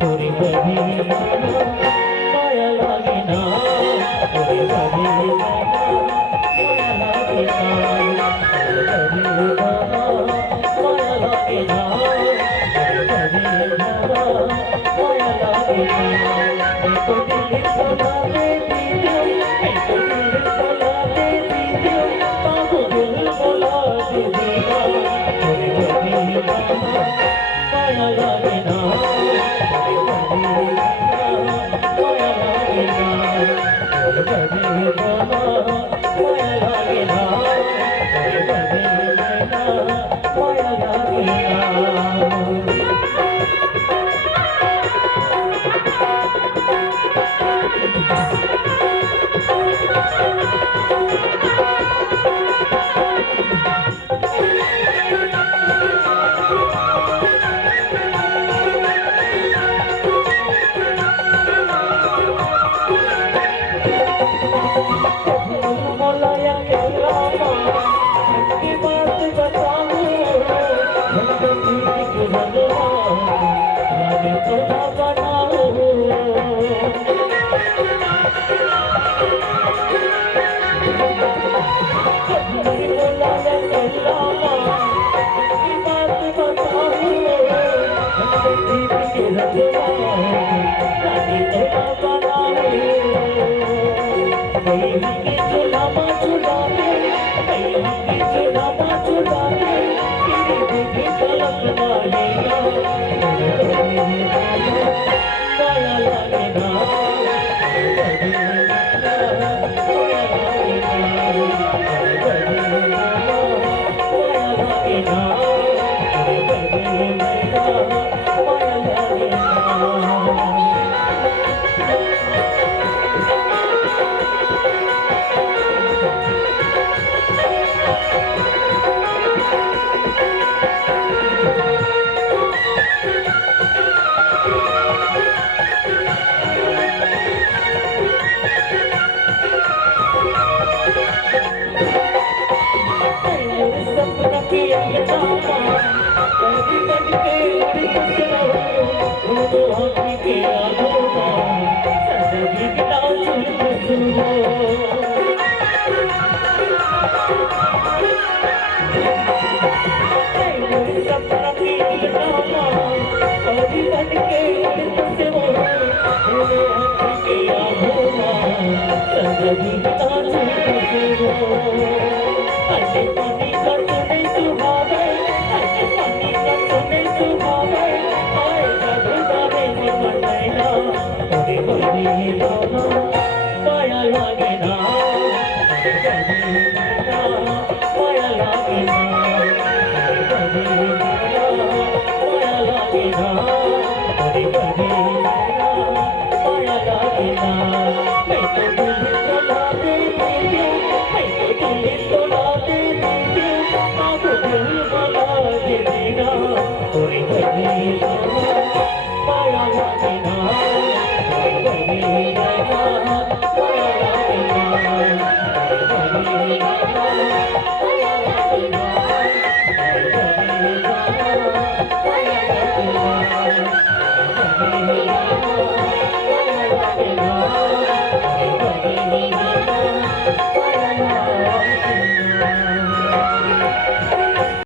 তোরে মদিনা মায়া লাগে না তোরে মদিনা মায়া লাগে না তোরে মদিনা মায়া লাগে না তোরে মদিনা মায়া লাগে না तो दिल खोला दे दीजिए तो दिल खोला दे दीजिए बाबू दिल खोला दे दीजिए তোরে মদিনা মায়া লাগে না তোরে মদিনা মায়া লাগে না তোরে মদিনা মায়া লাগে না তোরে মদিনা মায়া লাগে না Thank you.